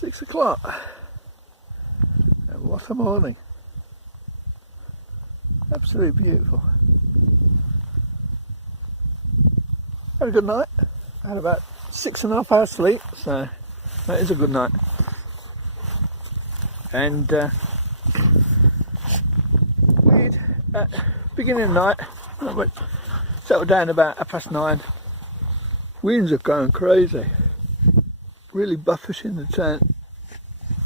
6 o'clock. And what a morning. Absolutely beautiful. Had a good night. I had about 6.5 hours sleep, so that is a good night. And we'd at beginning of the night, I went settled down about 9:30. Winds are going crazy. Really buffish in the tent.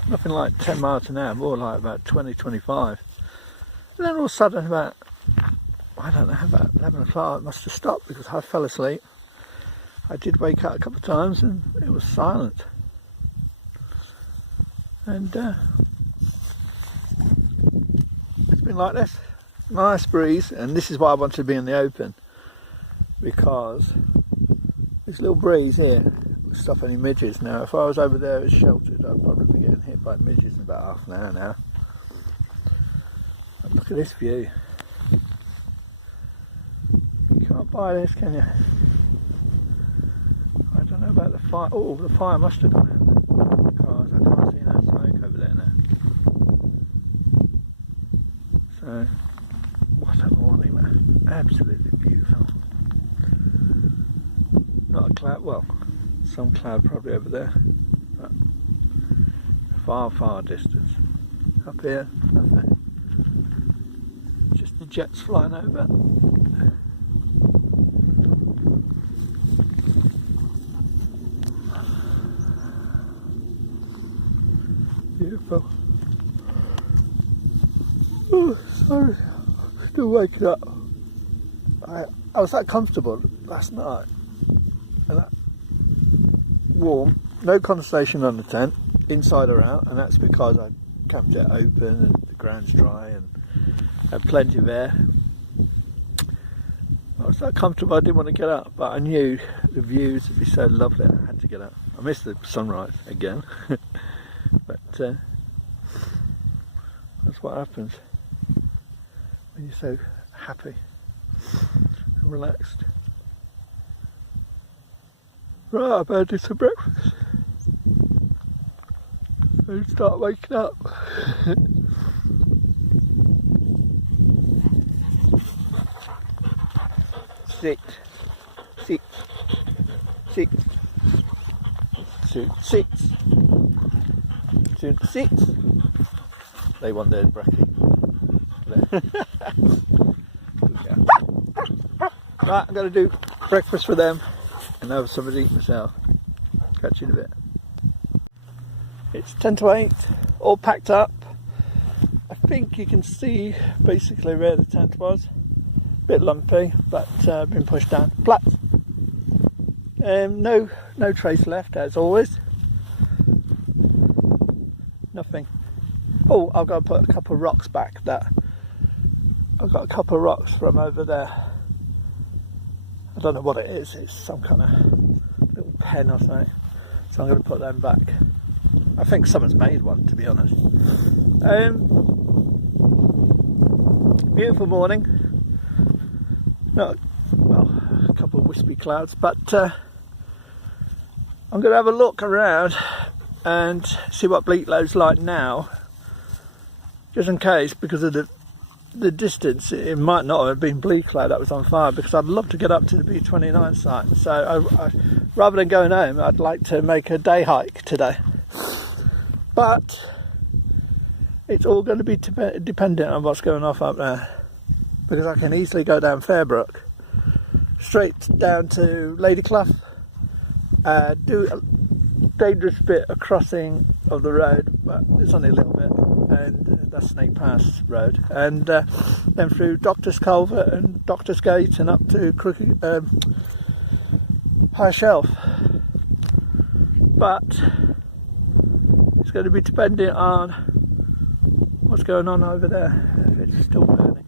Nothing like 10 miles an hour, more like about 20, 25. And then all of a sudden about, I don't know, about 11 o'clock it must have stopped because I fell asleep. I did wake up a couple of times and it was silent. And it's been like this. Nice breeze, and this is why I wanted to be in the open, because this little breeze here will stop any midges. Now if I was over there it's sheltered, I'd probably be getting hit by midges in about half an hour now. And look at this view. You can't buy this, can you? I don't know about the fire. Oh, the fire must have gone out because I can't see no smoke over there now. So what a morning, man. Absolutely beautiful. Not a cloud, well, some cloud probably over there, but far, far distance. Up here, nothing. Just the jets flying over. Beautiful. Oh, sorry. Still waking up. I was that comfortable last night and that warm, no condensation on the tent, inside or out, and that's because I kept it open and the ground's dry and had plenty of air. I was that comfortable I didn't want to get up, but I knew the views would be so lovely I had to get up. I missed the sunrise again, but that's what happens when you're so happy and relaxed. Right, I better do some breakfast and start waking up. Sit, sit, sit, sit, sit, sit. They want their brekkie. Right, I'm going to do breakfast for them and have something to eat myself. Catch you in a bit. It's 10 to 8, all packed up. I think you can see basically where the tent was. Bit lumpy, but been pushed down. Flat. No trace left as always. Nothing. Oh, I've got to put a couple of rocks back. I've got a couple of rocks from over there. I don't know what it is. It's some kind of little pen or something. So I'm going to put them back. I think someone's made one, to be honest. Beautiful morning. Not, well, a couple of wispy clouds, but I'm going to have a look around and see what Bleaklow's like now, just in case, because of the distance. It might not have been Bleaklow that was on fire, because I'd love to get up to the B29 site. So I, rather than going home, I'd like to make a day hike today. But it's all going to be dependent on what's going off up there, because I can easily go down Fairbrook, straight down to Ladyclough, do a dangerous bit of crossing of the road, but it's only a little bit, and that's Snake Pass Road, and then through Doctor's Culvert and Doctor's Gate and up to High Shelf. But it's going to be dependent on what's going on over there, if it's still burning.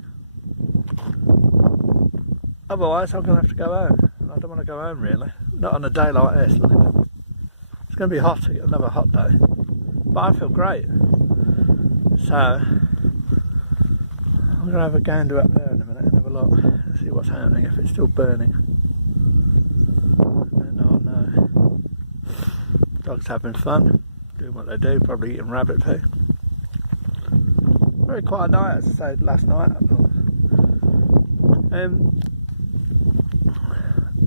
Otherwise I'm going to have to go home. I don't want to go home really, not on a day like this. Look at it. It's going to be hot, another hot day, but I feel great. So I'm going to have a gander up there in a minute and have a look and see what's happening, if it's still burning. And then I'll know. Dog's having fun. doing what they do, probably eating rabbit poo. Very quiet night, as I said last night.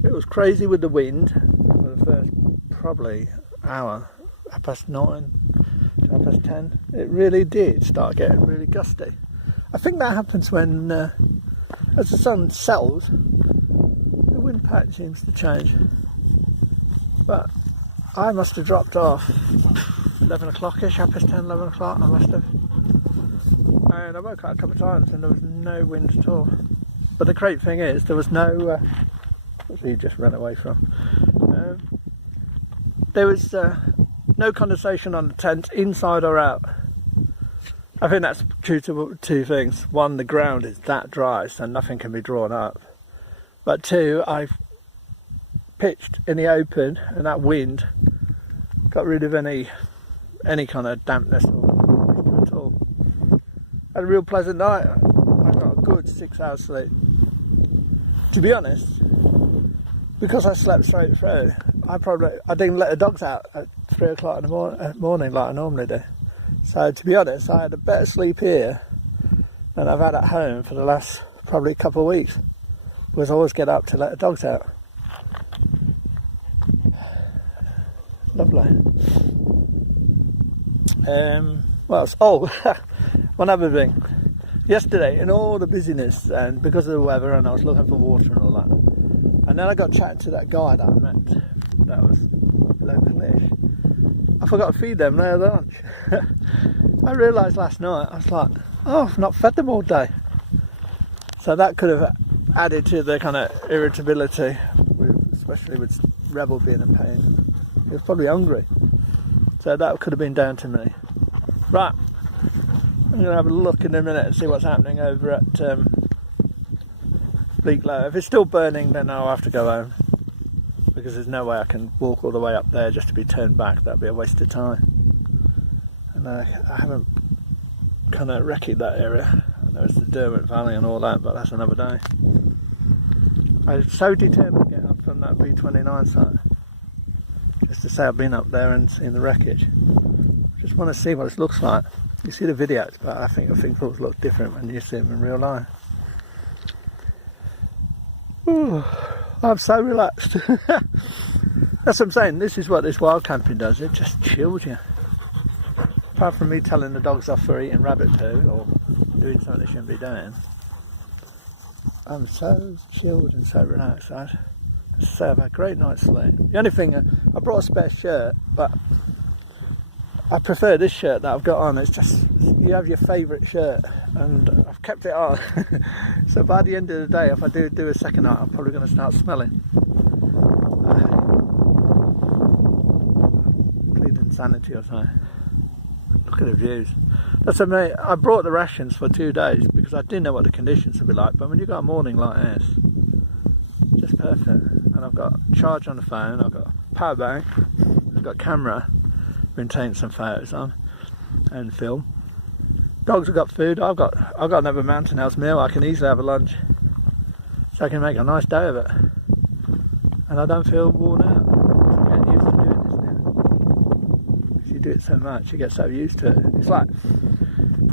It was crazy with the wind for the first probably hour, 9:30 to 10:30. It really did start getting really gusty. I think that happens when, as the sun settles, the wind pattern seems to change. But I must have dropped off 11 o'clock-ish, 10:30, 11 o'clock, I must have. And I woke up a couple of times and there was no wind at all. But the great thing is, there was no, what did he just run away from? There was no condensation on the tent, inside or out. I think that's due to two things. One, the ground is that dry, so nothing can be drawn up. But two, I've pitched in the open, and that wind got rid of any kind of dampness or at all. Had a real pleasant night. I got a good 6 hours sleep. To be honest, because I slept straight through, I didn't let the dogs out at 3 o'clock in the morning like I normally do. So to be honest, I had a better sleep here than I've had at home for the last probably couple of weeks, because I always get up to let the dogs out. Lovely. What else? Oh, one other thing. Yesterday, in all the busyness and because of the weather, and I was looking for water and all that, and then I got chatting to that guy that I met that was localish. I forgot to feed them their lunch. I realised last night, I was like, oh, I've not fed them all day. So that could have added to the kind of irritability, especially with Rebel being in pain. He was probably hungry. So that could have been down to me. Right, I'm going to have a look in a minute and see what's happening over at Bleaklow. If it's still burning, then I'll have to go home, because there's no way I can walk all the way up there just to be turned back. That'd be a waste of time. And I haven't kind of wrecked that area. I know it's the Derwent Valley and all that, but that's another day. I'm so determined to get up from that B29 site, just to say I've been up there and seen the wreckage. Just want to see what it looks like. You see the videos, but I think things look different when you see them in real life. Ooh, I'm so relaxed. That's what I'm saying. This is what this wild camping does. It just chills you. Apart from me telling the dogs off for eating rabbit poo or doing something they shouldn't be doing, I'm so chilled and so relaxed. I've had a great night's sleep. The only thing, I brought a spare shirt, but I prefer this shirt that I've got on. It's just, you have your favourite shirt, and I've kept it on. So by the end of the day, if I do a second night, I'm probably going to start smelling. Plead insanity or something. Look at the views. That's amazing. I brought the rations for 2 days because I didn't know what the conditions would be like, but when you've got a morning like this, just perfect. And I've got charge on the phone, I've got power bank, I've got camera, been taking some photos on and film. Dogs have got food. I've got another Mountain House meal. I can easily have a lunch, so I can make a nice day of it, and I don't feel worn out. I'm getting used to doing this now. Because you do it so much, you get so used to it. It's like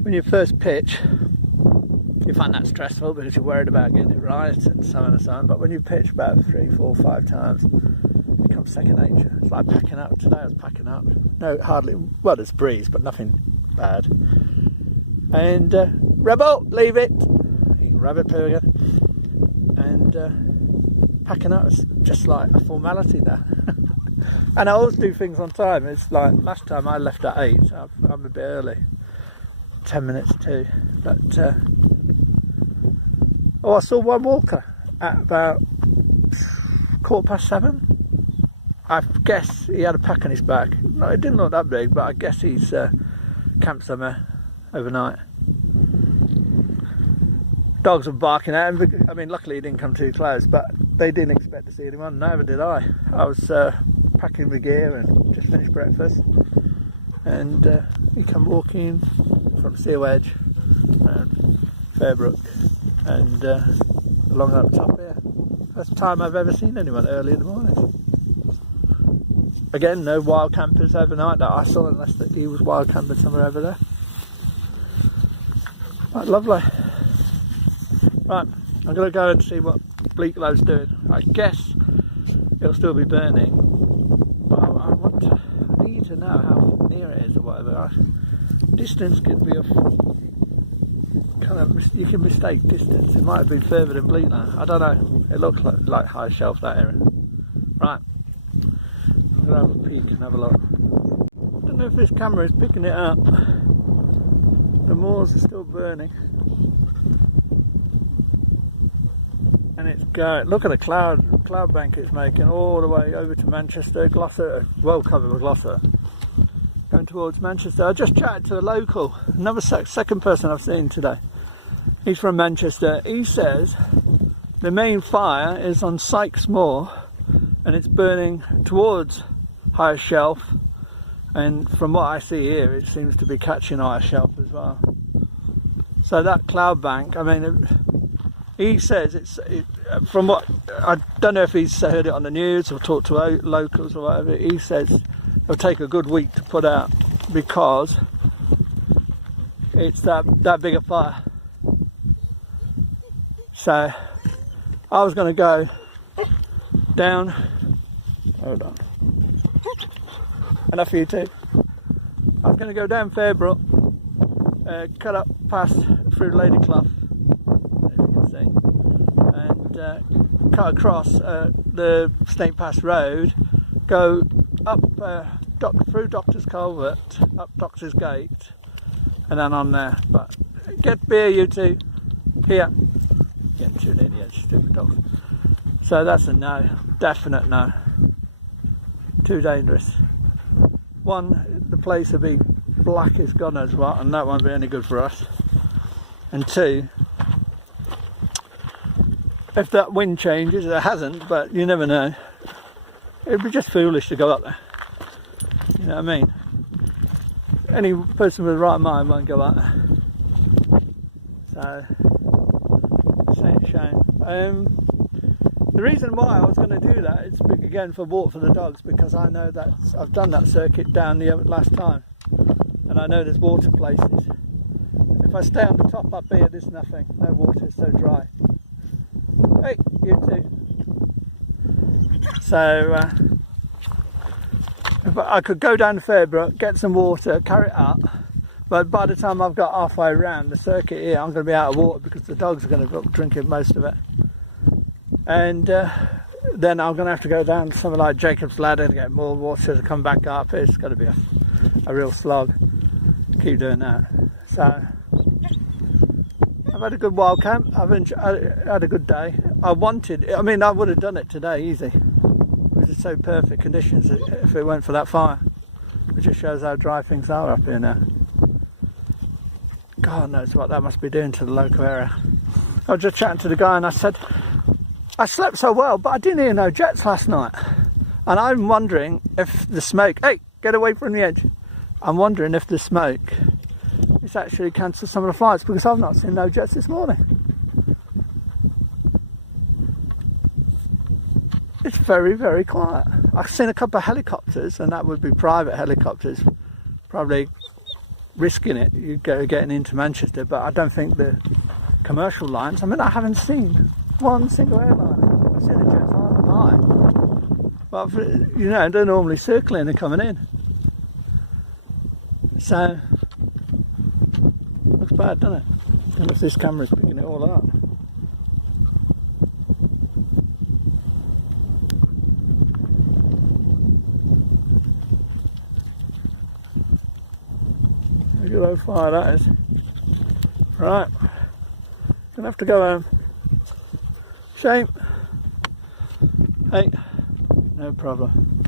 when you first pitch, you find that stressful because you're worried about getting it right and so on and so on. But when you pitch about 3, 4, 5 times, it becomes second nature. It's like packing up. Today I was packing up. No, hardly. Well, there's breeze, but nothing bad. And Rebel, leave it. Eating rabbit poo again. And packing up is just like a formality now. And I always do things on time. It's like last time I left at 8. So I'm a bit early. 10 minutes to. But I saw one walker at about 7:15. I guess he had a pack on his back. No, it didn't look that big, but I guess he's camped somewhere overnight. Dogs were barking at him. I mean, luckily he didn't come too close, but they didn't expect to see anyone. Neither did I. I was packing the gear and just finished breakfast, and he come walking from Seal Edge and Fairbrook and along up top here. First time I've ever seen anyone early in the morning. Again, no wild campers overnight that I saw, unless that he was wild camping somewhere over there. Right, lovely. Right, I'm going to go and see what Bleaklow's doing. I guess it'll still be burning, but I need to know how near it is or whatever. Distance could be a kind of, you can mistake distance. It might have been further than Bleaklow. I don't know. It looked like high shelf, that area. Right, I'm going to have a peek and have a look. I don't know if this camera is picking it up. The moors are still burning. And it's going, look at the cloud bank it's making all the way over to Manchester, Gloucester, well covered with Gloucester, going towards Manchester. I just chatted to a local, another second person I've seen today. He's from Manchester. He says the main fire is on Sykes Moor and it's burning towards Higher Shelf, and from what I see here it seems to be catching Higher Shelf as well. So that cloud bank, I mean, he says from what, I don't know if he's heard it on the news or talked to locals or whatever, he says it'll take a good week to put out because it's that big a fire. So I was going to go down, hold on, enough for you two. I was going to go down Fairbrook, cut up past through Lady Clough, and cut across the Snake Pass Road, go up through Doctor's Culvert, up Doctor's Gate, and then on there. But get beer, you two. Here. Getting too near the edge, stupid dogs. So that's a no, definite no. Too dangerous. One, the place will be black as God knows what, and that won't be any good for us. And two, if that wind changes, it hasn't, but you never know, it'd be just foolish to go up there. You know what I mean? Any person with the right mind won't go up there. So, shame. The reason why I was going to do that is again for walk for the dogs, because I know that I've done that circuit down the last time, and I know there's water places. If I stay on the top up here, there's nothing, no water, it's so dry. Hey, you too. So if I could go down to Fairbrook, get some water, carry it up, but by the time I've got halfway around the circuit here, I'm going to be out of water because the dogs are going to be drinking most of it. And then I'm going to have to go down to something like Jacob's Ladder to get more water to come back up. It's going to be a real slog. Keep doing that. So I've had a good wild camp. I had a good day. I would have done it today easy. Because it's so perfect conditions if it weren't for that fire. It just shows how dry things are up here now. God knows what that must be doing to the local area. I was just chatting to the guy and I said, I slept so well, but I didn't hear no jets last night. And I'm wondering if the smoke, hey, get away from the edge. I'm wondering if the smoke is actually cancelled some of the flights, because I've not seen no jets this morning. It's very, very quiet. I've seen a couple of helicopters, and that would be private helicopters, probably risking it, you getting into Manchester, but I don't think the commercial lines, I haven't seen one single airline. I've seen the jets on high, but they're normally circling and coming in. So looks bad, doesn't it? I don't know if this camera's picking it all up. Look at how far that is. Right, gonna have to go home. Shame. Hey, no problem.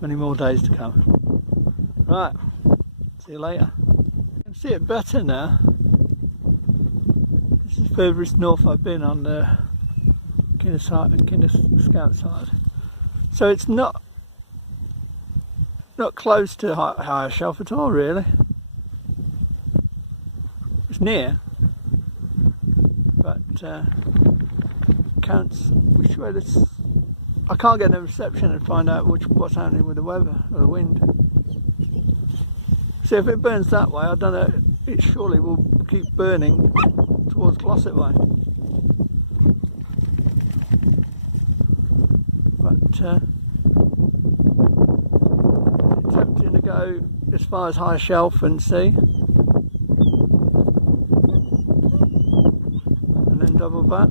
Many more days to come. Right, see you later. I can see it better now. This is the furthest north I've been on the Kinder Scout side. So it's not close to Higher Shelf at all, really. It's near, but counts which way this I can't get no reception and find out what's happening with the weather or the wind. See, if it burns that way, I don't know, it surely will keep burning towards Glossop way. But it's tempting to go as far as High Shelf and see, and then double back.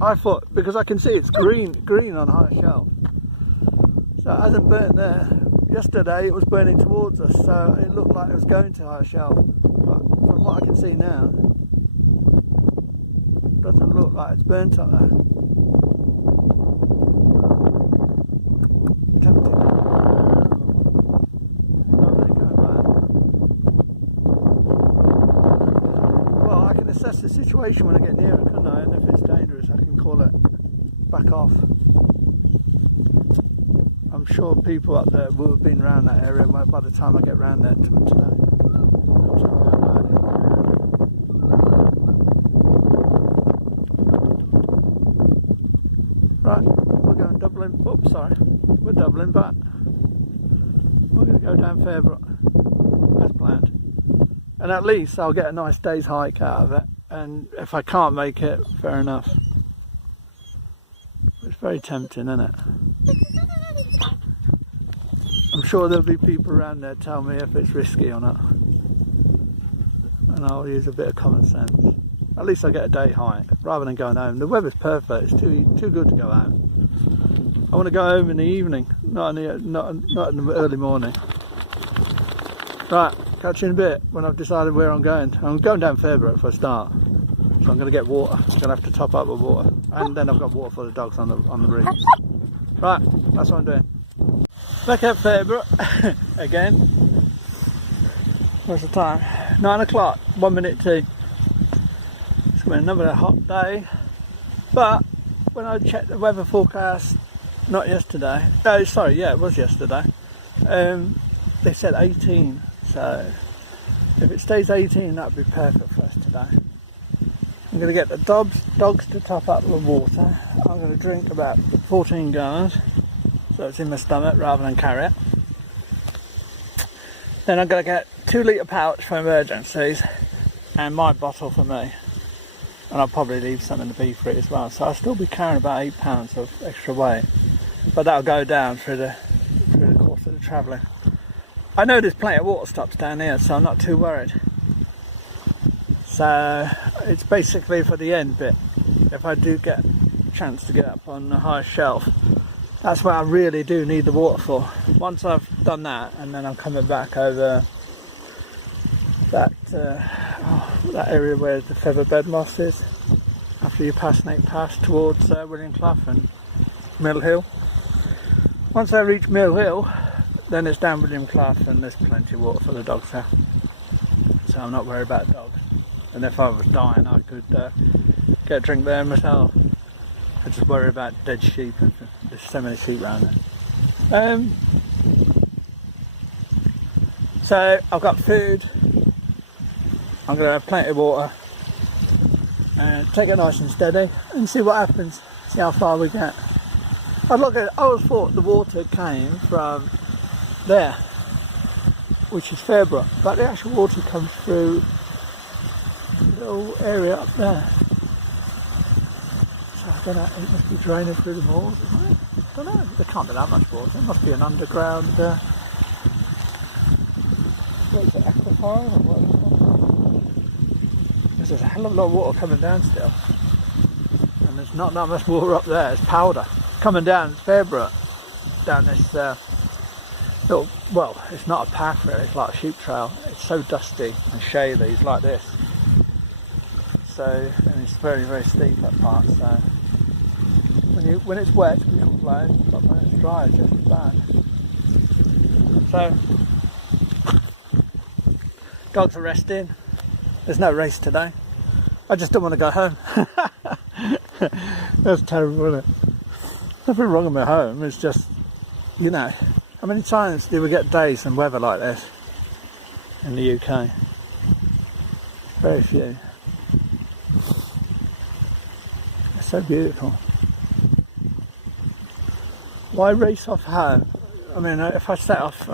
I thought, because I can see it's green on High Shelf, so it hasn't burnt there. Yesterday it was burning towards us, so it looked like it was going to High Shelf, but from what I can see now, it doesn't look like it's burnt up there. Tempting. Well, I can assess the situation when I get near it, couldn't I? And if it's dangerous, I can call it back off. I'm sure people up there will have been around that area by the time I get round there today. Right, we're going doubling. Oops, sorry, we're doubling back. We're going to go down Fairbrook as planned, and at least I'll get a nice day's hike out of it. And if I can't make it, fair enough. It's very tempting, isn't it? I'm sure there'll be people around there tell me if it's risky or not, and I'll use a bit of common sense. At least I get a day hike rather than going home. The weather's perfect. It's too good to go home. I want to go home in the evening, not in the early morning. Right, catch you in a bit when I've decided where I'm going. I'm going down Fairbrook for a start, so I'm going to get water. I'm going to have to top up with water, and then I've got water for the dogs on the reefs. Right, that's what I'm doing. Back at Fairbrook again. What's the time? 9 o'clock, 1 minute to. It's going to be another hot day. But when I checked the weather forecast, not yesterday. Oh, sorry, yeah, it was yesterday. They said 18. So if it stays 18, that'd be perfect for us today. I'm going to get the dogs to top up with water. I'm going to drink about 14 gallons. So it's in my stomach rather than carry it. Then I'm going to get 2 litre pouch for emergencies and my bottle for me. And I'll probably leave some in the beef for it as well. So I'll still be carrying about 8 pounds of extra weight. But that'll go down through the course of the travelling. I know there's plenty of water stops down here, so I'm not too worried. So it's basically for the end bit. If I do get a chance to get up on the High Shelf, that's what I really do need the water for. Once I've done that, and then I'm coming back over that area where the featherbed moss is, after you pass Nate Pass towards William Clough and Mill Hill. Once I reach Mill Hill, then it's down William Clough, and there's plenty of water for the dogs there. So I'm not worried about dogs. And if I was dying, I could get a drink there myself. I just worry about dead sheep, and there's so many sheep around there. So I've got food. I'm going to have plenty of water. And take it nice and steady and see what happens. See how far we get. I always thought the water came from there, which is Fairbrook, but the actual water comes through a little area up there. So I don't know, it must be draining through the moors, isn't it? I don't know, there can't be that much water. It must be an underground what is it, aquifer or what? There's a hell of a lot of water coming down still, and there's not that much water up there. It's powder coming down Fairbrook, down this little, well, it's not a path really, it's like a sheep trail. It's so dusty and shaly, it's like this. So, and it's very, very steep that part, so when it's wet you can complain, but when it's dry it's just as bad. So dogs are resting. There's no race today. I just don't want to go home. That's terrible, isn't it? Nothing wrong with my home, it's just, you know, how many times do we get days and weather like this in the UK? Very few. It's so beautiful. why race off home? I mean, if I set off,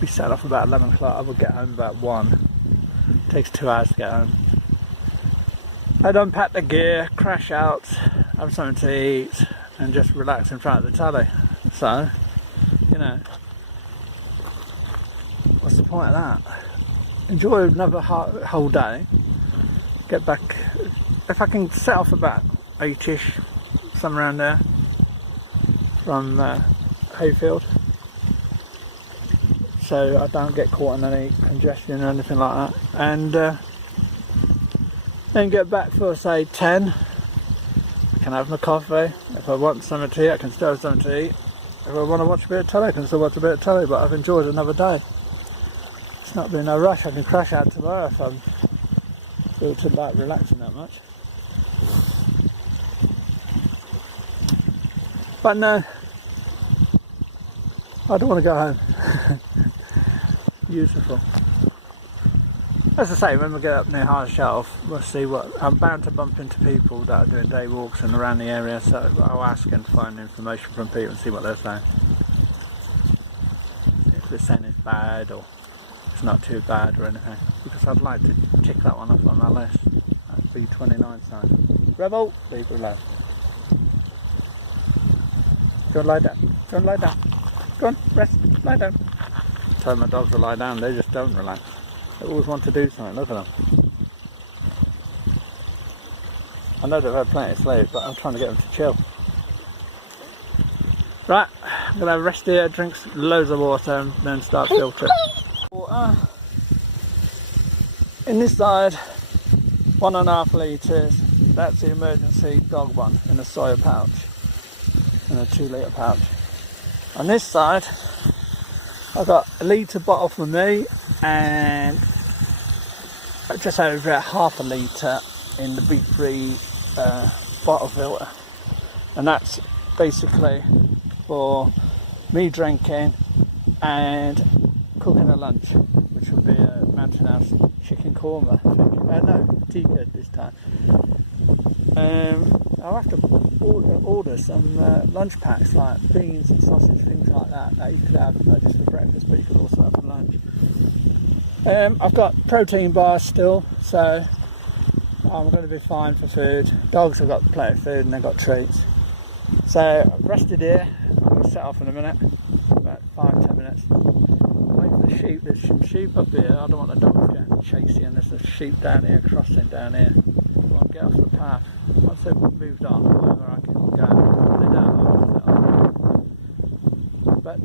we set off about 11 o'clock, I would get home about 1. It takes 2 hours to get home. I'd unpack the gear, crash out, have something to eat, and just relax in front of the telly. So, you know, what's the point of that? Enjoy another whole day, get back. If I can set off about 8ish, somewhere around there, from Hayfield, so I don't get caught in any congestion or anything like that, and then get back for say 10. I can have my coffee. If I want something to eat, I can still have something to eat. If I want to watch a bit of telly, I can still watch a bit of telly, but I've enjoyed another day. It's not been no rush. I can crash out tomorrow if I feel too like relaxing that much. But no, I don't want to go home. Beautiful. As I say, when we get up near High Shelf, we'll see what. I'm bound to bump into people that are doing day walks and around the area, so I'll ask and find information from people and see what they're saying. If they're saying it's bad or it's not too bad or anything, because I'd like to tick that one off on my list. That'd be 29 sign. Rebel, leave her alone. Go and lie down. Go and lie down. Go on, rest, lie down. I tell my dogs to lie down, they just don't relax. They always want to do something, look at them. I know they've had plenty of sleep, but I'm trying to get them to chill. Right, I'm going to have a rest here, drink loads of water and then start filtering. Water. In this side, 1.5 litres, that's the emergency dog one in a soya pouch, in a 2 litre pouch. On this side, I've got a litre bottle for me and just over 1/2 litre in the beef-free bottle filter, and that's basically for me drinking and cooking a lunch, which will be a Mountain House chicken korma. No, tikka this time. I'll have to order some lunch packs like beans and sausage, things like that you could have not just for breakfast, but you could also have for lunch. I've got protein bars still, so I'm going to be fine for food. Dogs have got plenty of food and they've got treats. So I've rested here. I'm going to set off in a minute, about 5-10 minutes. Wait for the sheep. There's some sheep up here. I don't want the dogs to get chasing, and there's a sheep down here, crossing down here. I'll get off the path. Once they've moved on, wherever I can go. They don't. But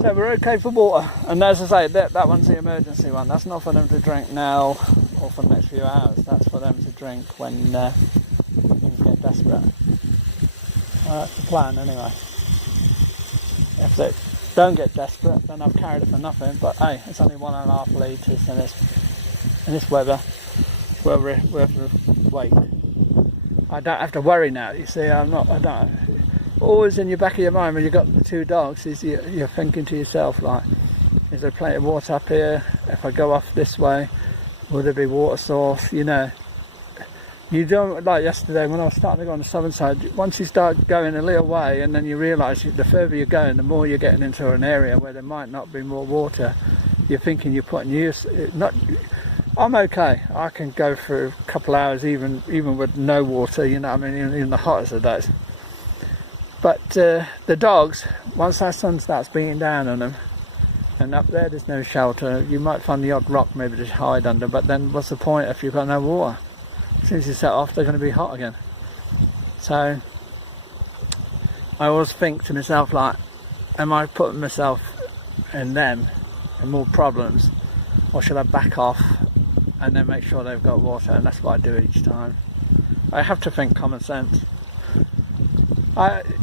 so we're okay for water. And as I say, that one's the emergency one. That's not for them to drink now or for the next few hours. That's for them to drink when things get desperate. That's the plan anyway. If they don't get desperate, then I've carried it for nothing. But hey, it's only 1.5 litres in this weather. Well, worth the wait. I don't have to worry now. You see, I don't. Always in your back of your mind when you've got the 2 dogs, is you're thinking to yourself like, is there plenty of water up here? If I go off this way, will there be water source? You know, you don't, like yesterday when I was starting to go on the southern side, once you start going a little way and then you realise the further you're going, the more you're getting into an area where there might not be more water, you're thinking you're putting I'm okay. I can go for a couple hours even with no water, you know what I mean, in the hottest of days. But the dogs, once that sun starts beating down on them, and up there's no shelter, you might find the odd rock maybe to hide under, but then what's the point if you've got no water? As soon as you set off, they're going to be hot again. So I always think to myself like, am I putting myself and them in more problems, or should I back off and then make sure they've got water? And that's what I do each time. I have to think common sense.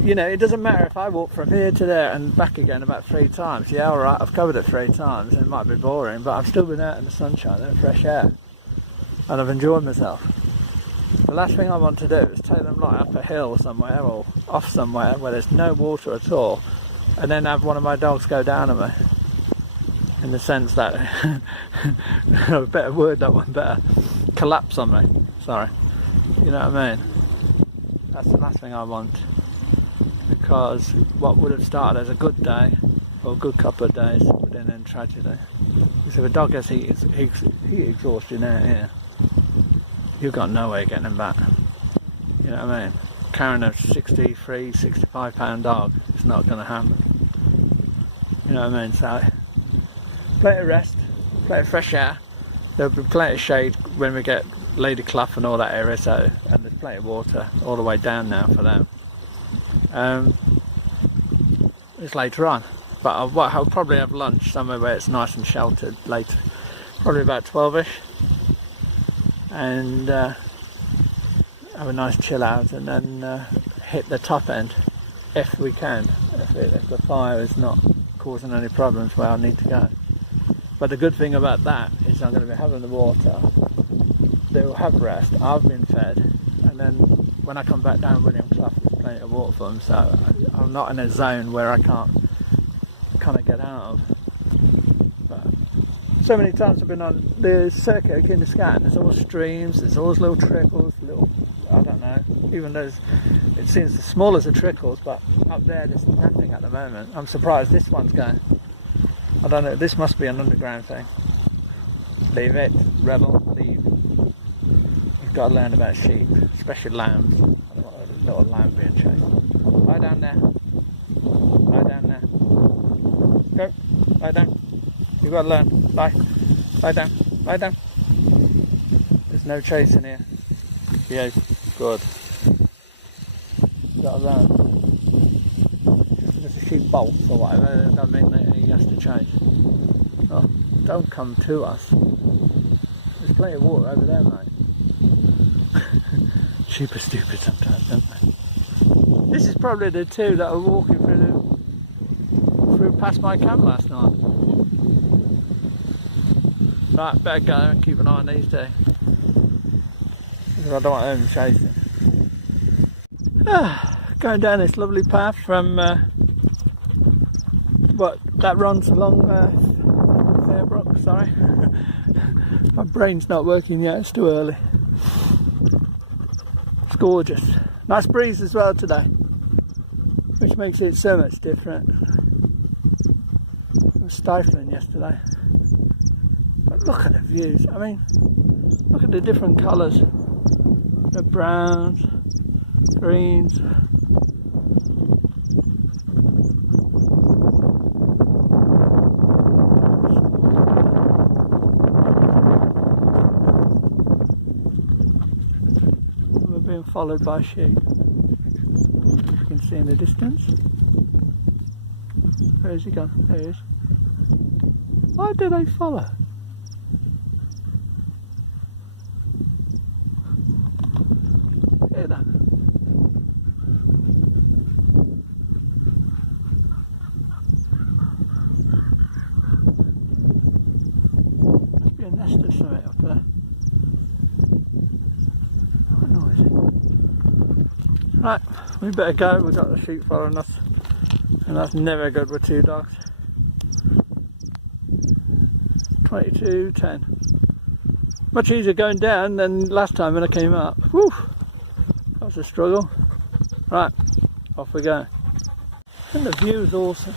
You know, it doesn't matter if I walk from here to there and back again about 3 times. Yeah, alright, I've covered it 3 times, and it might be boring, but I've still been out in the sunshine and fresh air, and I've enjoyed myself. The last thing I want to do is take them like up a hill somewhere or off somewhere where there's no water at all, and then have one of my dogs go down on me. In the sense that, a better word, that one better, collapse on me. Sorry. You know what I mean? That's the last thing I want. because what would have started as a good day, or a good couple of days, would end in tragedy. Because if a dog has heat exhaustion out here, you've got no way of getting him back. You know what I mean? Carrying a 63, 65 pound dog, it's not going to happen. You know what I mean? So, plenty of rest, plenty of fresh air. There'll be plenty of shade when we get Lady Clough and all that area, so, and there's plenty of water all the way down now for them. It's later on, but I'll probably have lunch somewhere where it's nice and sheltered later, probably about 12ish, and have a nice chill out, and then hit the top end if we can, if the fire is not causing any problems where I need to go. But the good thing about that is I'm going to be having the water, they will have rest, I've been fed, and then when I come back down William Clough, there's plenty of water for them, so I'm not in a zone where I can't kind of get out of. But so many times I've been on the circuit in the scan, there's always streams, there's always little trickles, little, I don't know, even though it seems the smallest of trickles, but up there's nothing at the moment. I'm surprised this one's going. I don't know, this must be an underground thing. Leave it, rebel, leave. You've got to learn about sheep, especially lambs. I don't want a little lamb being chased. Lie down there. Lie down there. Go. Lie down. You've got to learn. Lie. Lie down. Lie down. There's no chasing here. Behave. Good. You've got to learn. There's a sheep bolts or whatever, that doesn't mean that he has to chase. Oh, don't come to us. There's plenty of water over there, mate. Sheep are stupid sometimes, don't they? This is probably the two that were walking through past my camp last night. Right, better go and keep an eye on these two, because I don't want them chasing. Going down this lovely path from that runs along Fairbrook, sorry. My brain's not working yet, it's too early. It's gorgeous. Nice breeze as well today, which makes it so much different. It was stifling yesterday. But look at the views, I mean, look at the different colours. The browns, greens. Being followed by sheep. You can see in the distance. Where's he gone? There he is. Why do they follow? Hear that? Must be a nest or something up there. Right, we better go, we've got the sheep following us, and that's never good with two dogs. 22:10. Much easier going down than last time when I came up. Whew, that was a struggle. Right, off we go. And the view is awesome.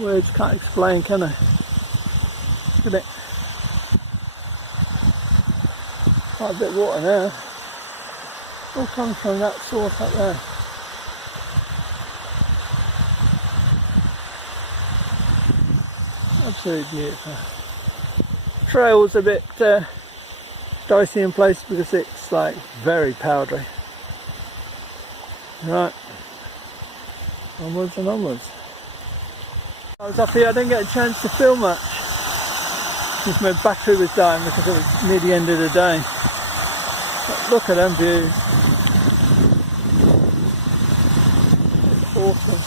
Words can't explain, can they? Look at it. Quite a bit of water there. All comes from that source up there. Absolutely beautiful. Trail's a bit dicey in place because it's like very powdery. Right, onwards and onwards. I was up here, I didn't get a chance to film much since my battery was dying because it was near the end of the day. But look at them views. It's awesome.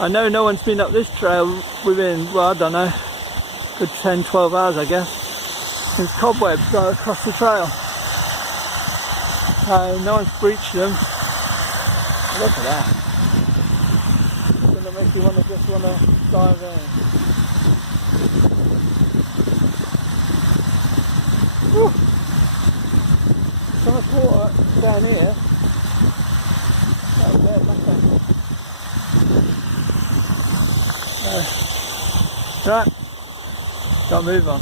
I know no one's been up this trail within, well, I don't know, good 10-12 hours I guess, since cobwebs got across the trail. No one's breached them. Look at that. It's going to make you just want to dive in. Whew. So much water down here. Out there, nothing. Right, gotta move on.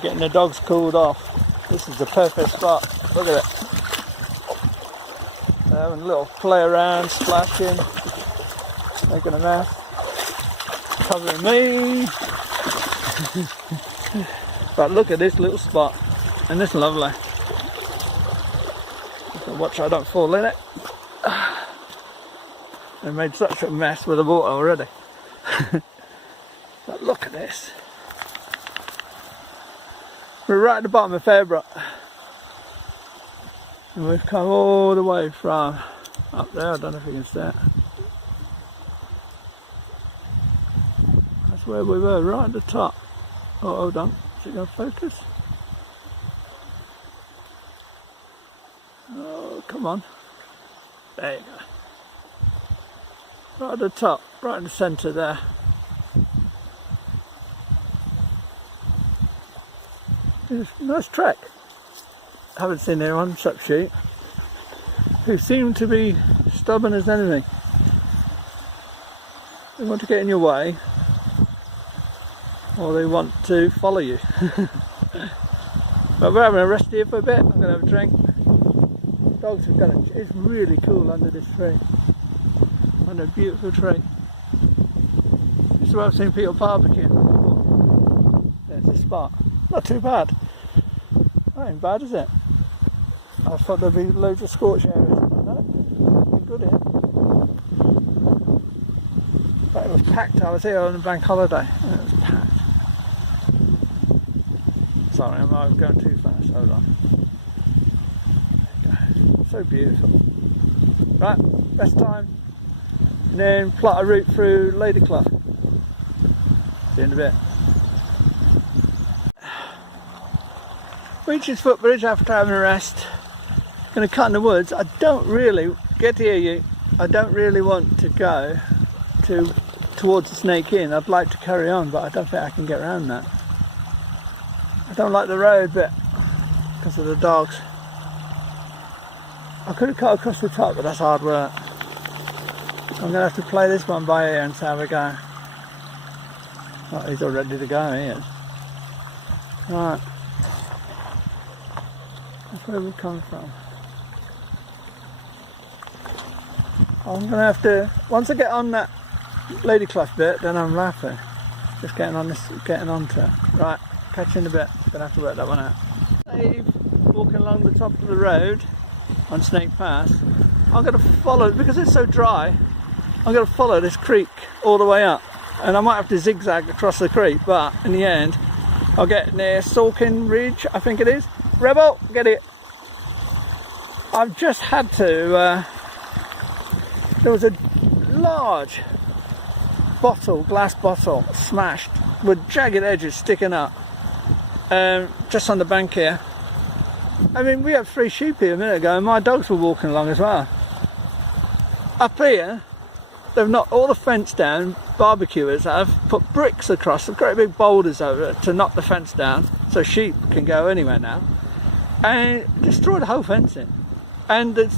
getting the dogs cooled off. This is the perfect spot. Look at it. They're having a little play around, splashing, making a mess, covering me. But look at this little spot, and it's lovely. Watch I don't fall in it. They made such a mess with the water already. But look at this. We're right at the bottom of Fairbrook. And we've come all the way from up there. I don't know if you can see it. That's where we were, right at the top. Oh, hold on. Is it going to focus? Oh, come on. There you go. Right at the top, right in the centre there. It's a nice trek. I haven't seen anyone suck sheep who seem to be stubborn as anything. They want to get in your way, or they want to follow you. But we're having a rest here for a bit. I'm going to have a drink. Dogs have got it. It's really cool under this tree. Under a beautiful tree. This is where I've seen people barbecuing. There's a spot. Not too bad. That ain't bad, is it? I thought there'd be loads of scorch areas. No, been good here. But it was packed. I was here on a bank holiday and it was packed. Sorry, I'm going too fast. Hold on. There you go. So beautiful. Right, best time. And then plot a route through Ladyclough. See you in a bit. Reaching Footbridge after having a rest. Going to cut in the woods. I don't really get to hear you. I don't really want to go towards the Snake Inn. I'd like to carry on, but I don't think I can get around that. I don't like the road bit because of the dogs. I could have cut across the top, but that's hard work. I'm going to have to play this one by ear and see how we go. Oh, he's all ready to go, he is. Right. That's where we come from. I'm going to have to, once I get on that Ladyclough bit, then I'm laughing. Just getting onto it. Right, catch you in a bit. Going to have to work that one out. Walking along the top of the road on Snake Pass. I'm going to follow, because it's so dry, I'm going to follow this creek all the way up. And I might have to zigzag across the creek, but in the end, I'll get near Salkin Ridge, I think it is. Rebel, get it. I've just had to, there was a large bottle, glass bottle, smashed with jagged edges sticking up, just on the bank here. I mean, we had 3 sheep here a minute ago and my dogs were walking along as well. Up here, they've knocked all the fence down. Barbecuers have put bricks across, great big boulders over it to knock the fence down so sheep can go anywhere now, and destroy the whole fencing. And the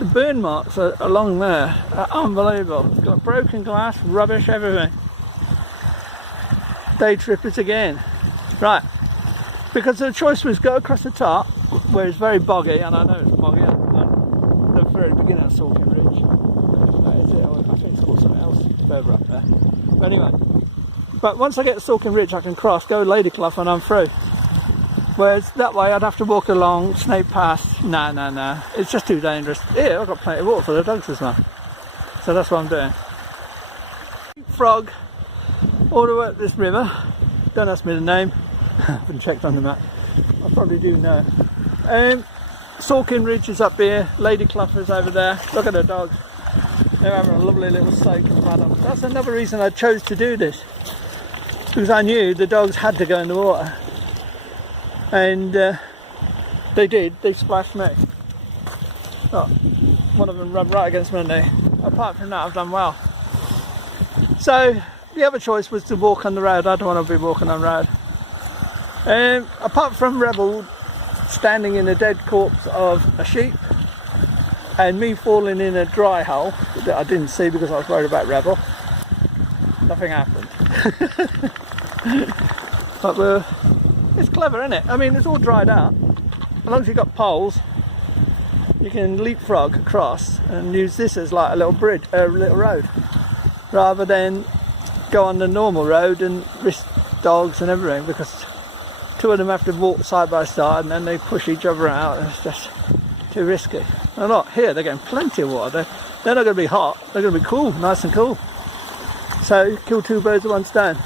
burn marks along there are unbelievable. It's got broken glass, rubbish, everything. Day trippers again. Right, because the choice was go across the top where it's very boggy, and I know it's boggy on the very beginning of Salkin Ridge. I think it's called something else further up there. But anyway, but once I get to Salkin Ridge I can cross, go Ladyclough and I'm through. Whereas that way I'd have to walk along Snake Pass. No. It's just too dangerous. Here I've got plenty of water for the dogs as well. So that's what I'm doing. Frog all the way up this river. Don't ask me the name. I haven't checked on the map. I probably do know. Salkin Ridge is up here. Ladyclough is over there. Look at the dogs. They're having a lovely little soak and paddle. That's another reason I chose to do this, because I knew the dogs had to go in the water, and they did. They splashed me. Oh, one of them rubbed right against my knee. Apart from that, I've done well. So the other choice was to walk on the road. I don't want to be walking on the road. Apart from Rebel standing in a dead corpse of a sheep, and me falling in a dry hole that I didn't see because I was worried about Rebel, nothing happened. But It's clever, isn't it? I mean, it's all dried out. As long as you've got poles, you can leapfrog across and use this as like a little bridge, a little road, rather than go on the normal road and risk dogs and everything, because two of them have to walk side by side and then they push each other out, and it's just too risky. And look, here they're getting plenty of water. They're not going to be hot, they're going to be cool, nice and cool. So kill two birds with one stone.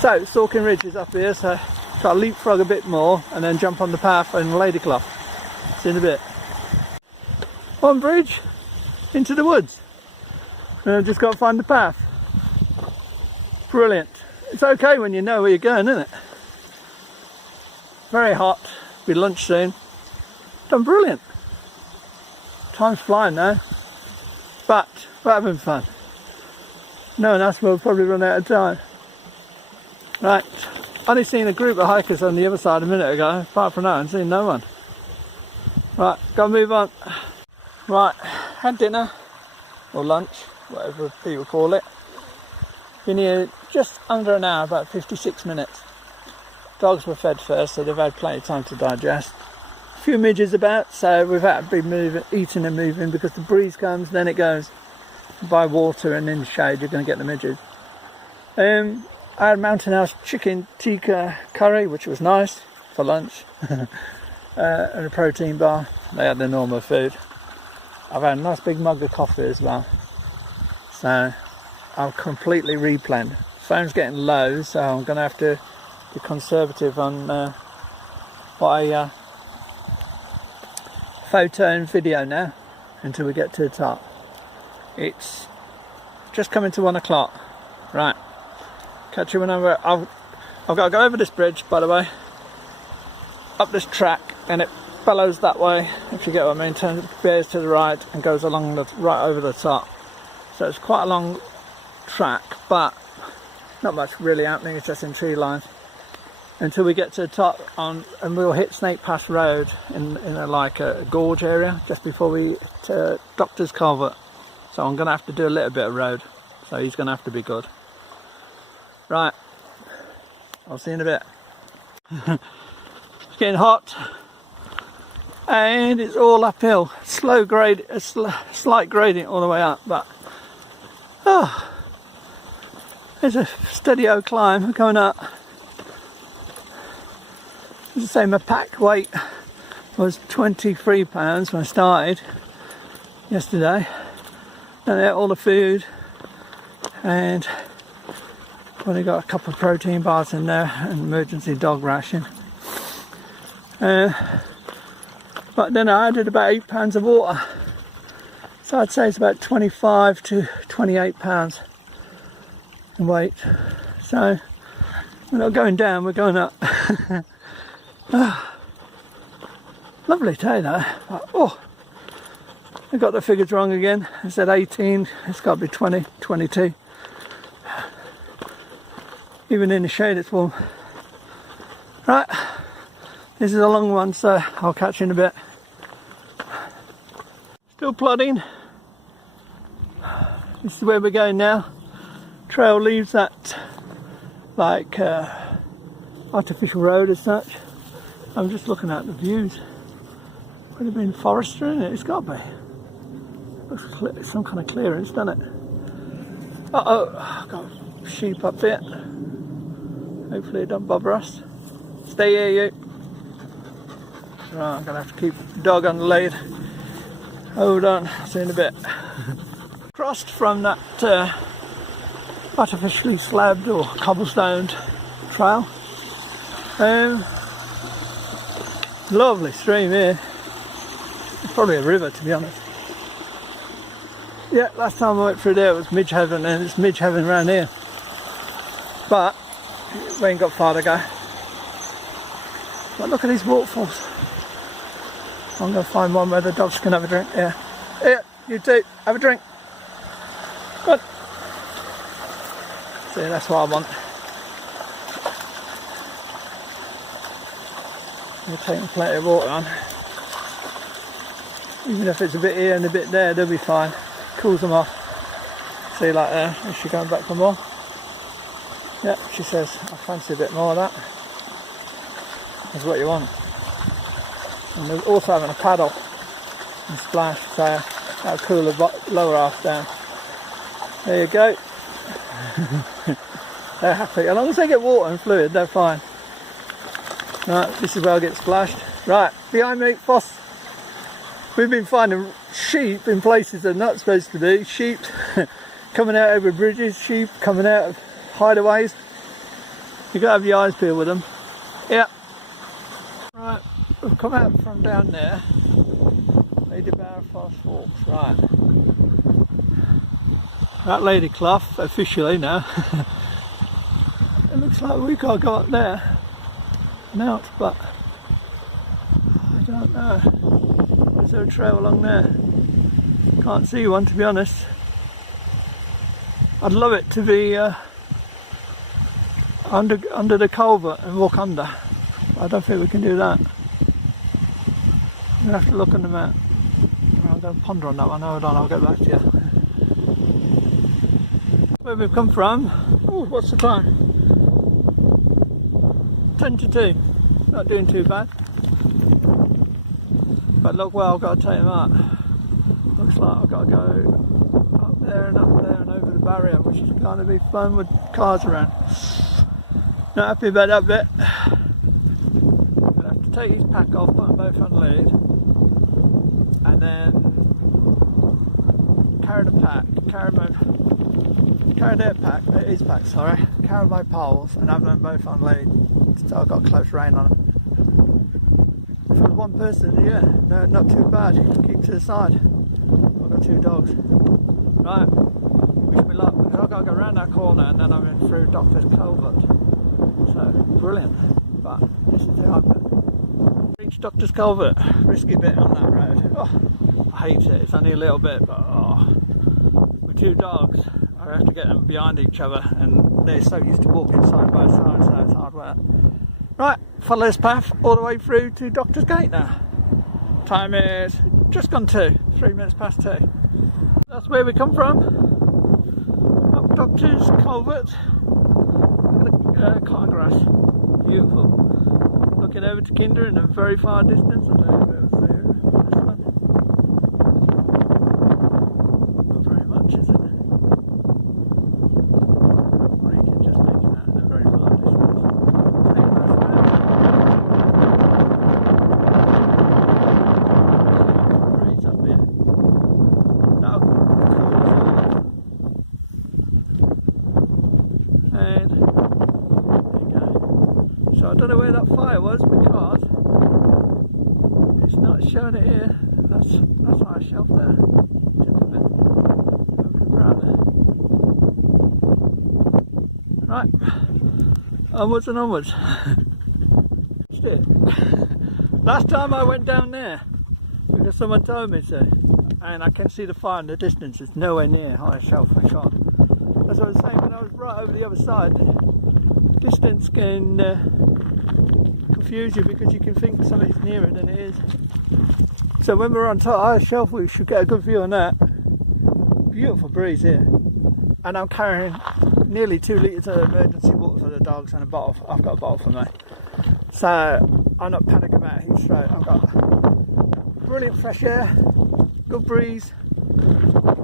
So Stalking Ridge is up here, so try to leapfrog a bit more and then jump on the path and Ladyclough. See you in a bit. One bridge into the woods, and I've just got to find the path. Brilliant. It's okay when you know where you're going, isn't it? Very hot, be lunch soon. Done brilliant. Time's flying now, but we're having fun. No one else will probably run out of time. Right, only seen a group of hikers on the other side a minute ago. Apart from that, I've seen no one. Right, gotta move on. Right, had dinner, or lunch, whatever people call it. Been here just under an hour, about 56 minutes. Dogs were fed first, so they've had plenty of time to digest. A few midges about, so we've had to be moving, eating and moving, because the breeze comes, then it goes by water, and in the shade you're going to get the midges. I had Mountain House chicken tikka curry, which was nice for lunch, and a protein bar. They had the normal food. I've had a nice big mug of coffee as well. So I'll completely replan. Phone's getting low, so I'm going to have to be conservative on what I photo and video now until we get to the top. It's just coming to 1 o'clock. Right, catch you whenever. I've got to go over this bridge, by the way, up this track, and it follows that way, if you get what I mean. Turns, bears to the right and goes along the right over the top. So it's quite a long track, but not much really happening. It's just in tree lines until we get to the top on, and we'll hit Snake Pass Road in a gorge area just before we hit Doctor's Culvert. So I'm going to have to do a little bit of road, so he's going to have to be good. Right, I'll see you in a bit. It's getting hot and it's all uphill. Slow grade, a slight gradient all the way up, but there's a steady old climb going up. As I say, my pack weight was 23 pounds when I started yesterday. And I ate all the food, and only got a couple of protein bars in there, and emergency dog ration. But then I added about 8 pounds of water, so I'd say it's about 25 to 28 pounds in weight. So we're not going down, we're going up. Lovely day though. Oh, I got the figures wrong again. I said 18, it's got to be 20, 22. Even in the shade it's warm. Right, this is a long one, so I'll catch you in a bit. Still plodding. This is where we're going now. Trail leaves that like artificial road as such. I'm just looking at the views. Would have been forestry in it? It's got to be. Looks clear, some kind of clearance, doesn't it? I've got sheep up here. Hopefully it don't bother us. Stay here, you. Right, I'm going to have to keep the dog on the lead. Hold on, I'll see you in a bit. Crossed from that artificially slabbed or cobblestoned trail. Lovely stream here. It's probably a river, to be honest. Yeah, last time I went through there it was Midge Heaven, and it's Midge Heaven around here. But we ain't got far to go. But look at these waterfalls. I'm going to find one where the dogs can have a drink. Yeah. Here, you two, have a drink. Good. See, that's what I want. We're taking plenty of water on. Even if it's a bit here and a bit there, they'll be fine. Cools them off. See, like there, is she going back for more? Yeah, she says, I fancy a bit more of that. is what you want. And they're also having a paddle and splash, so that'll cool the lower half down. There you go. They're happy. As long as they get water and fluid, they're fine. Right, this is where I get splashed. Right, behind me, Foss. We've been finding sheep in places they're not supposed to be. Sheep coming out over bridges, sheep coming out of hideaways. You've got to have your eyes peeled with them. Yeah. Right, we've come out from down there. Lady Barrow Foss Walks, right. That Lady Clough, officially now. It looks like we got to go up there and out, but I don't know. Is there a trail along there? Can't see one, to be honest. I'd love it to be under the culvert and walk under. I don't think we can do that. We'll have to look on the map. I'll go ponder on that one. Hold on, I'll get back to you. Where we've come from. Oh, what's the time? 10 to 2. Not doing too bad. But look, well, I've got to take them out. Looks like I've got to go up there and over the barrier, which is going to be fun with cars around. Not happy about that bit. I'm going to have to take his pack off, put them both on lead, and then carry the pack, carry their pack, his pack, sorry, carry my poles and have them both on lead. So I've got close rein on them. For one person, yeah, no, not too bad. You can keep to the side. I've got 2 dogs. Right, wish me luck, because I've got to go around that corner and then I'm in through Doctor's Culvert. So, brilliant. But this is the hard bit. Reach Doctor's Culvert, risky bit on that road. Oh, I hate it, it's only a little bit, but oh, with 2 dogs, I have to get them behind each other and they're so used to walking side by side, so it's hard work. Right, follow this path all the way through to Doctor's Gate now. Time is just gone 2, 3 minutes past 2. That's where we come from. Up Doctor's Culvert. Cotton grass. Beautiful. Looking over to Kinder in a very far distance. I don't know if it was there. This one. Not very much, is it? Or you can just make it out in a very far distance. So I don't know where that fire was because it's not showing it here. That's high shelf there. Tip of it. Over the brown there. Right. Onwards and onwards. That's it. Last time I went down there because someone told me to, and I can see the fire in the distance. It's nowhere near high shelf for sure. That's what I was saying when I was right over the other side. Distance can confuse you because you can think something's nearer than it is. So when we're on top high shelf, we should get a good view on that. Beautiful breeze here, and I'm carrying nearly 2 litres of emergency water for the dogs and a bottle. I've got a bottle for me, so I'm not panicking about heat stroke. I've got brilliant fresh air, good breeze.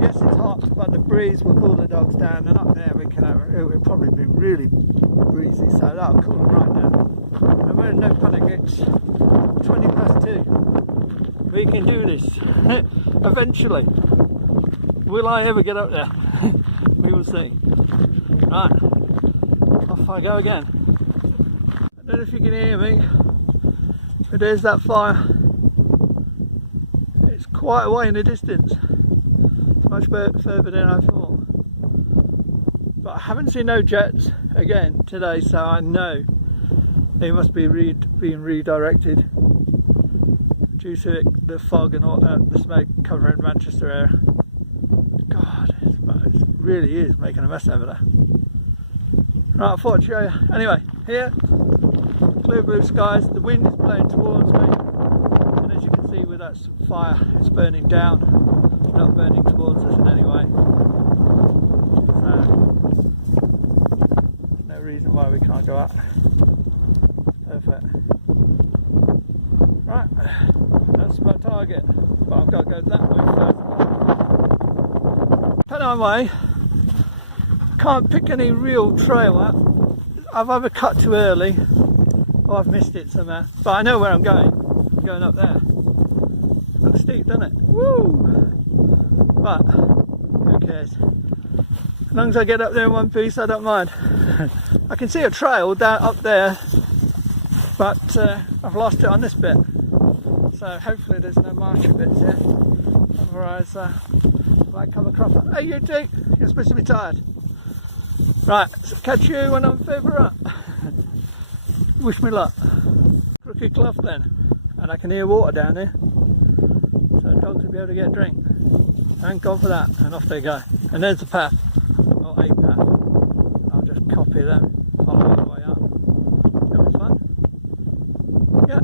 Yes, it's hot, but the breeze will cool the dogs down, and up there we can have, it will probably be really breezy, so that'll cool them right down. And we're in no panic, it's 20 past 2. We can do this. Eventually. Will I ever get up there? We will see. Right, off I go again. I don't know if you can hear me, but there's that fire. It's quite a way in the distance. Much further than I thought, but I haven't seen no jets again today, so I know they must be being redirected due to the fog and all the smoke covering Manchester area. God, it really is making a mess over there. Right, I thought I'd show you. Anyway, here, clear blue skies, the wind is blowing towards me, and as you can see with that fire, it's burning down. Not burning towards us in any way. No reason why we can't go out. Perfect. my target, but I've got to go that way first. Pennine Way, can't pick any real trail up. I've either cut too early or I've missed it somehow, but I know where I'm going. I'm going up there. Looks steep, doesn't it? Woo! But who cares? As long as I get up there in one piece, I don't mind. I can see a trail down up there, but I've lost it on this bit. So hopefully there's no marshy bits here. Otherwise, I might come across. Hey, you two, you're supposed to be tired. Right, so catch you when I'm further up. Wish me luck. Crooked clough then, and I can hear water down here, so dogs will be able to get a drink. Thank God for that, and off they go. And there's the path, or a path. I'll just copy them, follow all the way up. It'll be fun. Yeah.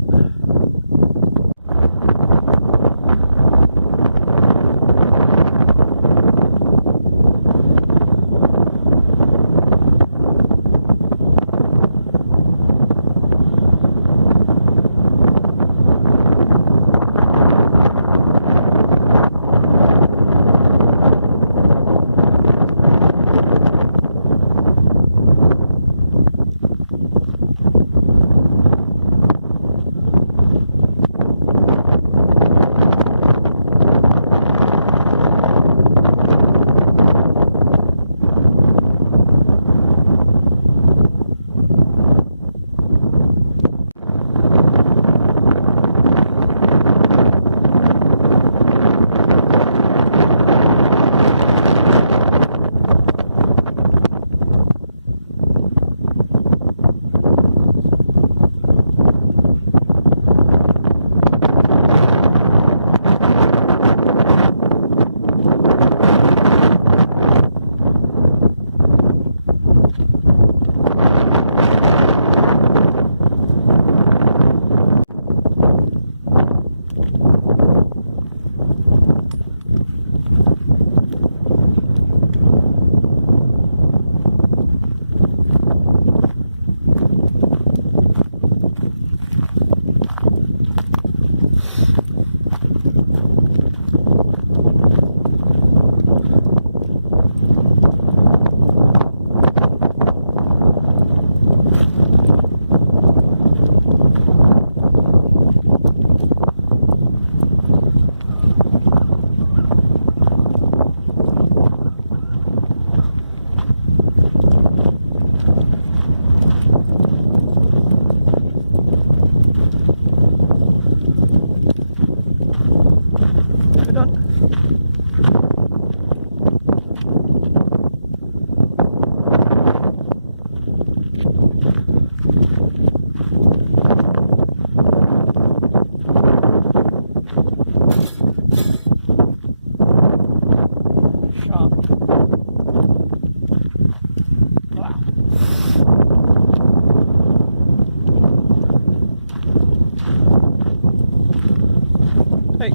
Hey.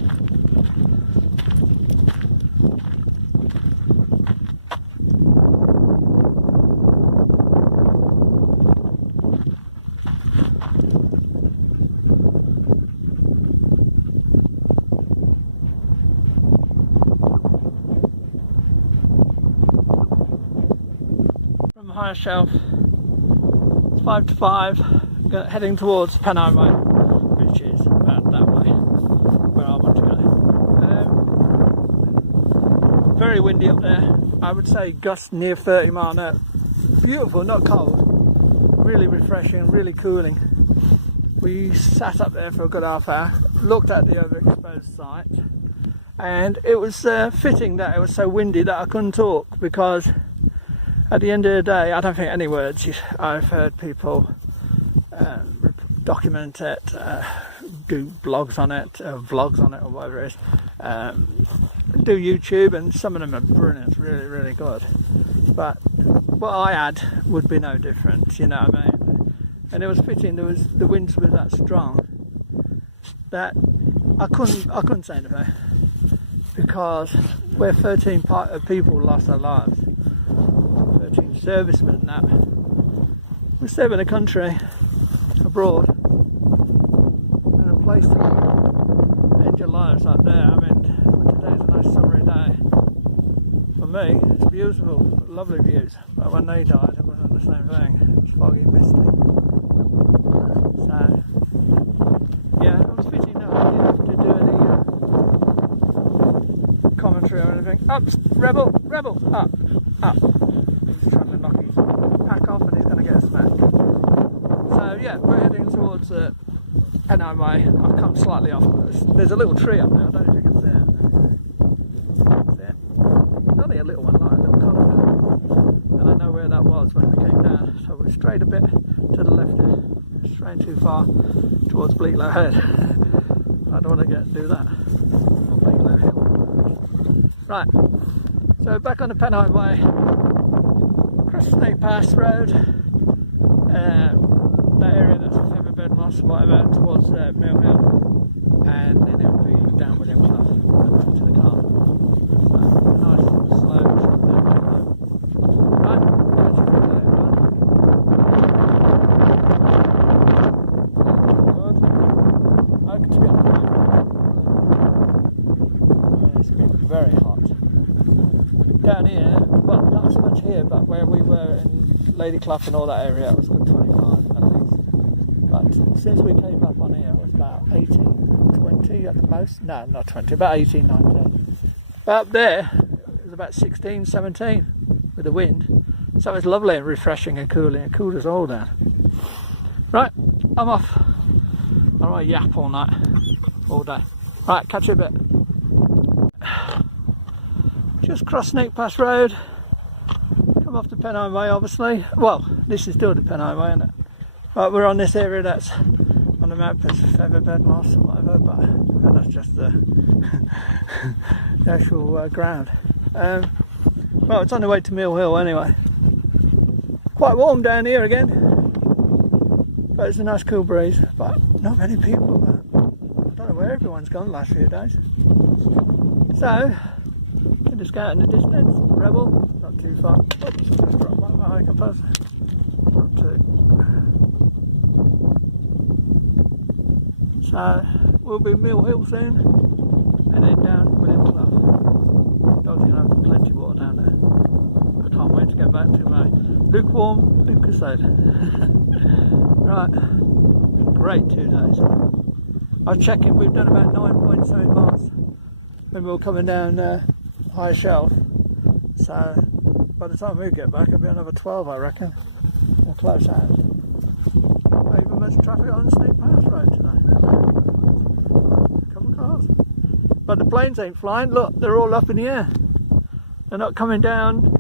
From the higher shelf, it's 5 to 5, heading towards Pennine Way, which is about that way, where I want to go. Very windy up there. I would say gusts near 30 mile an hour. Beautiful, not cold. Really refreshing, really cooling. We sat up there for a good half hour, looked at the overexposed site, and it was fitting that it was so windy that I couldn't talk, because at the end of the day, I don't think any words. I've heard people document it, do blogs on it, vlogs on it, or whatever it is, do YouTube, and some of them are brilliant, really, really good. But what I had would be no different, you know what I mean? And it was fitting. The winds were that strong that I couldn't say anything, because where 13 people lost their lives, 13 servicemen and that, we're serving a country abroad, and a place to end your lives up there. I mean, today's a nice summery day. For me, it's beautiful, lovely views. But when they died, it wasn't the same thing. It was foggy and misty. So, yeah, it was pity no, I didn't have to do any commentary or anything. Up, rebel, up. He's trying to knock his pack off and he's going to get a smack. So yeah, we're heading towards Pennine Way. I've come slightly off. There's a little tree up there, I don't know if you can see it. See it? Only a little one, like a little conifer. And I know where that was when we came down. So we strayed a bit to the left here. Straying too far towards Bleaklow Head. I don't want to do that. Or Bleaklow Hill. Right, so back on the Pennine Way. Across Snake Pass Road. That area that's a featherbed moss, whatever, towards Mill Hill, and then it'll be down William Clough and back to the car. Nice slow trip there. Right, that's it for that one. Good. I'm going to get the it's been very hot. Down here, well, not so much here, but where we were in Lady Clough and all that area, it was good 25 at least. But since we came up on here, it was about 18, 20 at the most. No, not 20, about 18, 19. But up there, it was about 16, 17 with the wind. So it was lovely and refreshing and cooling. It cooled us all down. Right, I'm off. I don't want to yap all night, all day. Right, catch you a bit. Just cross Snake Pass Road. Come off the Pennine Way, obviously. Well, this is still the Pennine Way, isn't it? But we're on this area that's on the map as featherbed moss or whatever, but that's just the, the actual ground. Well, it's on the way to Mill Hill anyway. Quite warm down here again, but it's a nice cool breeze, but not many people about. I don't know where everyone's gone the last few days. So, just go out in the distance, Rebel, not too far. Oops, dropped my compass. Not too. So we'll be Mill Hill soon, and then down William Clough. Dog's gonna have plenty of water down there. I can't wait to get back to my lukewarm Lucasade. Right, great 2 days. I was checking, we've done about 9.7 miles when we were coming down High Shelf. So by the time we get back, it'll be another 12, I reckon, or close out. Even much traffic on Snake Pass Road today. A couple of cars. But the planes ain't flying, look, they're all up in the air. They're not coming down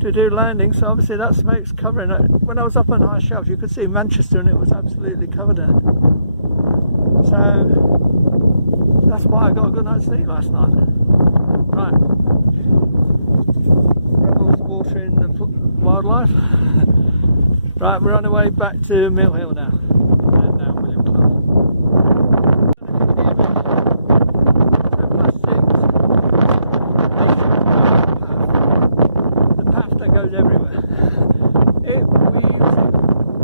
to do landings, so obviously that smoke's covering it. When I was up on High Shelf, you could see Manchester and it was absolutely covered in it. So that's why I got a good night's sleep last night. Right. Rebels watering the wildlife. Right, we're on the way back to Mill Hill now. And down William Clough. The path that goes everywhere. It weaves, it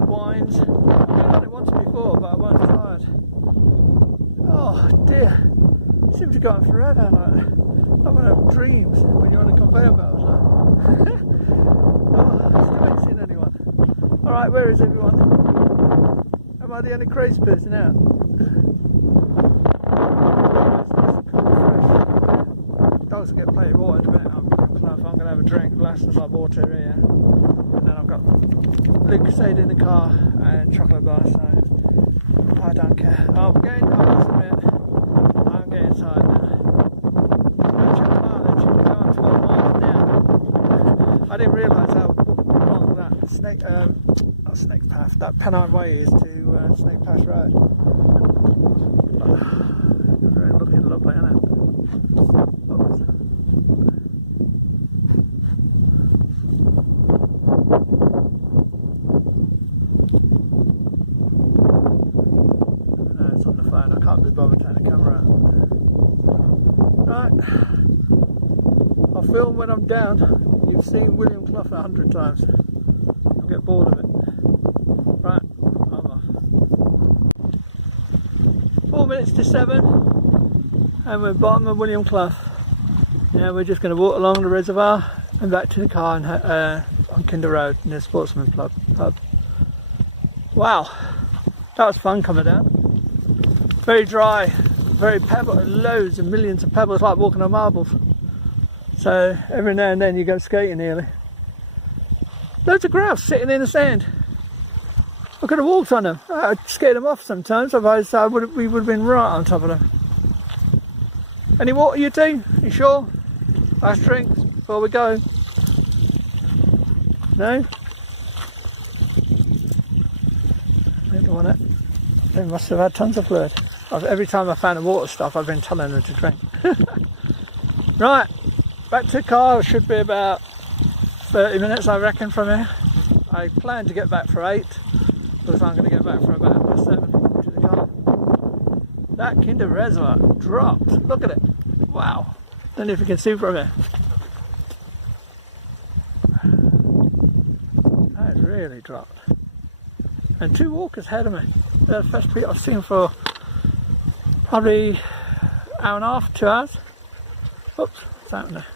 winds. I've done it once before, but I wasn't tired. Oh dear. It seems to go on forever, like one of dreams when you're on a conveyor belt. Like. Oh, I still ain't seen anyone. Alright, where is everyone? Am I the only crazy person out? Dogs get plenty of water in a minute. I'm going to have a drink, glasses of water here. And then I've got Lucasade in the car and chocolate bar, so I don't care. I'm getting tired now. I didn't realise how long that Snake Path, that Pennine Way is to Snake Pass Road. Very looking lovely, isn't it? It's on the phone, I can't be bothered taking the camera out. Right, I'll film when I'm down. You've seen William Clough 100 times. You'll get bored of it. Right, I'm off. 4 minutes to 7. and we're bottom of William Clough. Now we're just going to walk along the reservoir and back to the car on Kinder Road near Sportsman Pub. Wow, that was fun coming down. Very dry, very pebble, loads and millions of pebbles, like walking on marbles. So every now and then you go skating nearly. Loads of grouse sitting in the sand. I could have walked on them. I'd scared them off sometimes, otherwise we would have been right on top of them. Any water, you two? You sure? Last drinks before we go? No? They don't want it. They must have had tons of fluid. Every time I found a water stuff, I've been telling them to drink. Right, back to the car. It should be about 30 minutes, I reckon, from here. I plan to get back for 8, because I'm going to get back for about 7 to the car. That Kinder Reservoir dropped. Look at it. Wow. Don't know if you can see from here. That really dropped. And 2 walkers ahead of me. They're the first people I've seen for probably an hour and a half, 2 hours. Oops, what's happening there?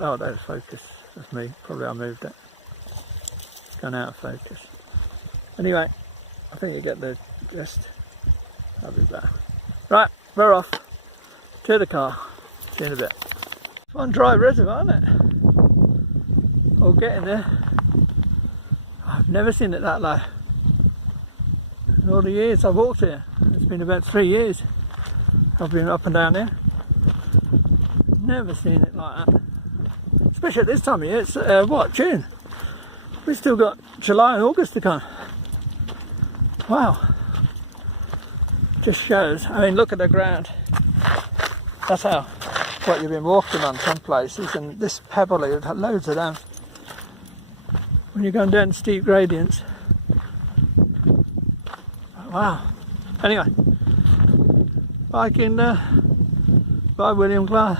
Oh, there's focus. That's me. Probably I moved it. It's gone out of focus. Anyway, I think you get the gist. That'll be better. Right, we're off to the car. See you in a bit. It's one dry reservoir, isn't it? We'll get in there. I've never seen it that low. In all the years I've walked here, it's been about 3 years I've been up and down here. Never seen it like that. Especially at this time of year. It's what, June? We've still got July and August to come. Wow. Just shows. I mean, look at the ground. That's how what you've been walking on some places, and this pebble, you've had loads of them. When you're going down steep gradients. Wow. Anyway, bye Kinder, bye William Clough.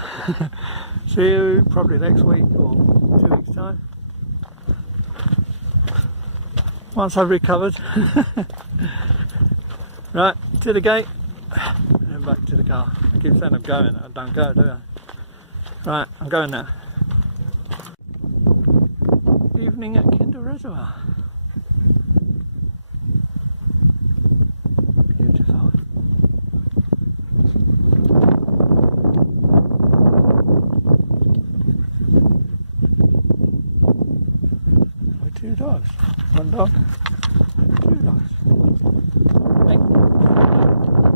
See you probably next week or 2 weeks time. Once I've recovered. Right, to the gate and back to the car. I keep saying I'm going, I don't go, do I? Right, I'm going now. Evening at Kinder Reservoir. Beautiful. With 2 dogs. 1 dog, 2 dogs. Hey,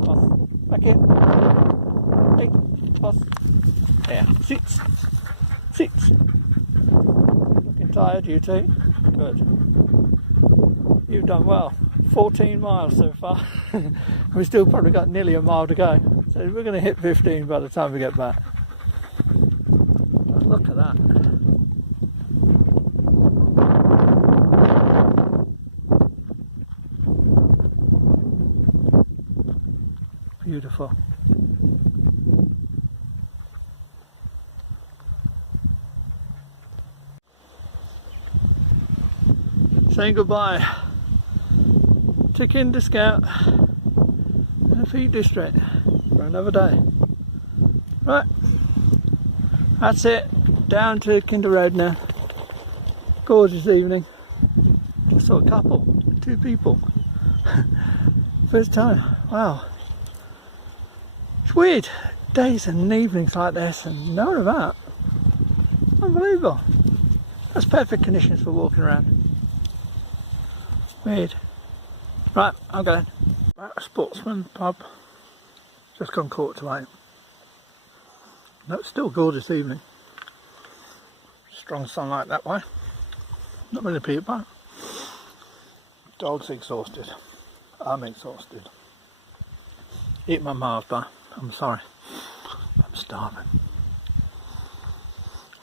boss, back here. Hey, boss. There, sit. Looking tired, you two? Good. You've done well. 14 miles so far. We've still probably got nearly a mile to go. So we're going to hit 15 by the time we get back. But look at that. Beautiful. Saying goodbye to Kinder Scout and the Peak District for another day. Right, that's it. Down to Kinder Road now. Gorgeous evening. Just saw a couple, 2 people. First time. Wow. It's weird, days and evenings like this and none of that. Unbelievable. That's perfect conditions for walking around. Weird. Right, I'm going. Right, Sportsman Pub. Just gone 7:45. No, it's still gorgeous evening. Strong sunlight that way. Not many people. Dog's exhausted. I'm exhausted. Eat my Mars bar. I'm sorry. I'm starving.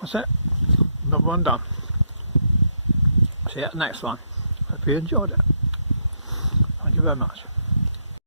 That's it. Another one done. See you at the next one. Hope you enjoyed it. Thank you very much.